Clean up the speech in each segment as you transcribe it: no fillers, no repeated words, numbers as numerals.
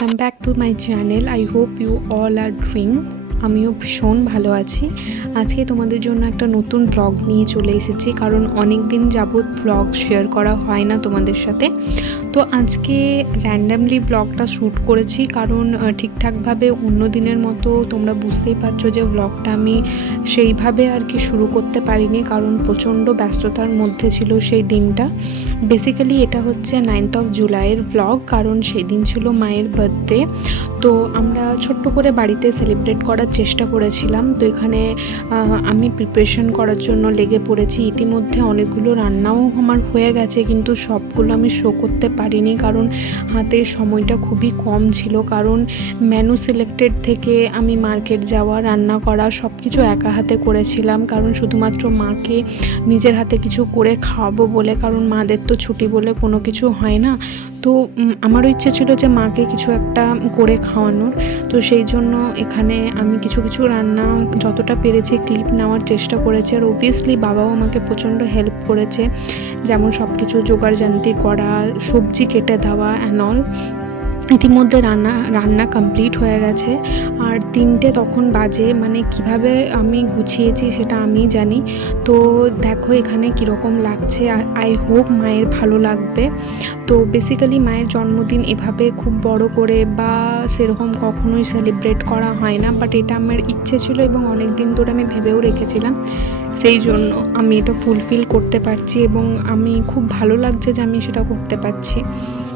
Welcome back to my channel. I hope you all are doing. আমিও ভীষণ ভালো আছি। আজকে তোমাদের জন্য একটা নতুন ব্লগ নিয়ে চলে এসেছি, কারণ অনেক দিন যাবৎ ব্লগ শেয়ার করা হয় না তোমাদের সাথে। তো আজকে র্যান্ডামলি ব্লগটা শ্যুট করেছি, কারণ ঠিকঠাকভাবে অন্য দিনের মতো তোমরা বুঝতেই পারছো যে ব্লগটা আমি সেইভাবে আর কি শুরু করতে পারিনি, কারণ প্রচণ্ড ব্যস্ততার মধ্যে ছিল সেই দিনটা। বেসিক্যালি এটা হচ্ছে 9th of জুলাইয়ের ব্লগ, কারণ সেই দিন ছিল মায়ের বার্থডে। তো আমরা ছোট্ট করে বাড়িতে সেলিব্রেট করার চেষ্টা করেছিলাম। তো এখানে আমি প্রিপারেশন করার জন্য লেগে পড়েছি। ইতিমধ্যে অনেকগুলো রান্নাও আমার হয়ে গেছে, কিন্তু সবগুলো আমি শো করতে পারিনি, কারণ হাতে সময়টা খুবই কম ছিল। কারণ মেনু সিলেক্টেড থেকে আমি মার্কেট যাওয়া, রান্না করা সব কিছু একা হাতে করেছিলাম, কারণ শুধুমাত্র মাকে নিজের হাতে কিছু করে খাওয়াবো বলে, কারণ মাদের তো ছুটি বলে কোনো কিছু হয় না। তো আমারও ইচ্ছে ছিল যে মাকে কিছু একটা করে খাওয়ানোর। তো সেই জন্য এখানে আমি কিছু কিছু রান্না যতটা পেরেছি ক্লিপ নেওয়ার চেষ্টা করেছি। আর অবভিয়াসলি বাবাও আমাকে প্রচণ্ড হেল্প করেছে, যেমন সব কিছু জোগাড়জান্তি করা, সবজি কেটে দেওয়া অ্যান্ড অল। ইতিমধ্যে রান্না কমপ্লিট হয়ে গেছে, আর 3টে তখন বাজে। মানে কিভাবে আমি গুছিয়েছি সেটা আমিই জানি। তো দেখো এখানে কীরকম লাগছে, আর আই হোপ মায়ের ভালো লাগবে। তো বেসিক্যালি মায়ের জন্মদিন এভাবে খুব বড় করে বা সেরকম কখনোই সেলিব্রেট করা হয় না, বাট এটা আমার ইচ্ছে ছিল এবং অনেক দিন ধরে আমি ভেবেও রেখেছিলাম। সেই জন্য আমি এটা ফুলফিল করতে পারছি এবং আমি খুব ভালো লাগছে যে আমি সেটা করতে পারছি।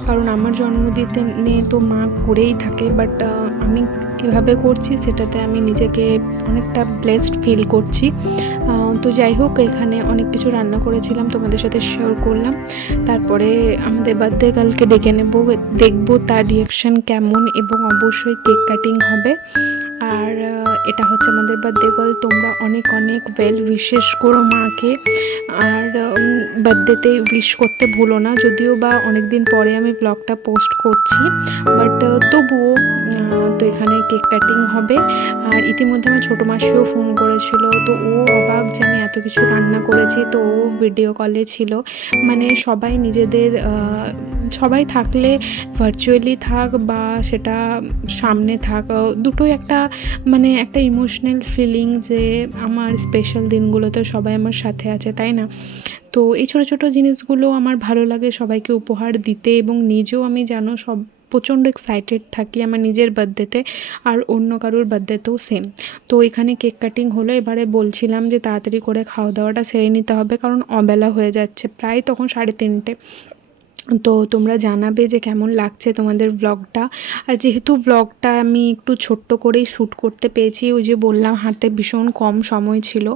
কারণ আমার জন্মদিনে তো মা করেই থাকে, বাট আমি এভাবে করছি, সেটাতে আমি নিজেকে অনেকটা ব্লেসড ফিল করছি। তো যাই হোক, এখানে অনেক কিছু রান্না করেছিলাম, তোমাদের সাথে শেয়ার করলাম। তারপরে আমাদের বার্থডে গার্লকে ডেকে নেব, দেখব তার রিয়াকশান কেমন, এবং অবশ্যই কেক কাটিং হবে। আর এটা হচ্ছে আমাদের বার্থডে গার্ল। তোমরা অনেক অনেক ওয়েল উইশেস করো মাকে, আর বার্থডেতে উইশ করতে ভুলো না। যদিও বা অনেক দিন পরে আমি ব্লগটা পোস্ট করছি, বাট তবুও। তো এখানে কেক কাটিং হবে। আর ইতিমধ্যে আমার ছোটো মাসিও ফোন করেছিল, তো ও অবাক যে আমি এত কিছু রান্না করেছি। তো ও ভিডিও কলে ছিল। মানে সবাই নিজেদের সবাই থাকলে, ভার্চুয়ালি থাক বা সেটা সামনে থাক, দুটোই একটা মানে একটা ইমোশনাল ফিলিং, যে আমার স্পেশাল দিনগুলোতে সবাই আমার সাথে আছে, তাই না? তো এই ছোটো ছোটো জিনিসগুলো আমার ভালো লাগে সবাইকে উপহার দিতে, এবং নিজেও আমি জানো সব প্রচণ্ড এক্সাইটেড থাকি আমার নিজের বার্থডেতে, আর অন্য কারোর বার্থডেতেও সেম। তো এখানে কেক কাটিং হলো। এবারে বলছিলাম যে তাড়াতাড়ি করে খাওয়া দাওয়াটা সেরে নিতে হবে, কারণ অবেলা হয়ে যাচ্ছে, প্রায় তখন 3:30। তো তোমরা জানাবে যে কেমন লাগছে তোমাদের ব্লগটা। আর যেহেতু ব্লগটা আমি একটু ছোট্ট করেই শ্যুট করতে পেয়েছি, ওই যে বললাম হাতে ভীষণ কম সময় ছিল,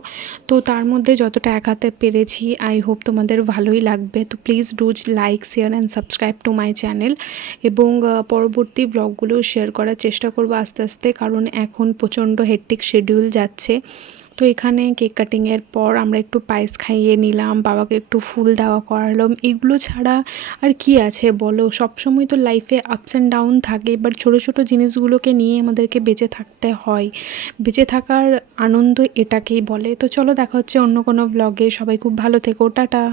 তো তার মধ্যে যতটা এক হাতে পেরেছি, আই হোপ তোমাদের ভালোই লাগবে। তো please do like, share and subscribe to my channel, এবং পরবর্তী ব্লগগুলো শেয়ার করার চেষ্টা করবো আস্তে আস্তে, কারণ এখন প্রচণ্ড হেক্টিক শিডিউল যাচ্ছে। তো এখানে কেক কাটিংয়ের পর আমরা একটু পায়েস খাইয়ে নিলাম, বাবাকে একটু ফুল দেওয়া করালাম। এগুলো ছাড়া আর কি আছে বলো? সবসময় তো লাইফে আপস অ্যান্ড ডাউন থাকে, বাট ছোটো ছোটো জিনিসগুলোকে নিয়ে আমাদেরকে বেঁচে থাকতে হয়। বেঁচে থাকার আনন্দ এটাকেই বলে। তো চলো দেখা হচ্ছে অন্য কোনো ব্লগে। সবাই খুব ভালো থেকো, টাটা।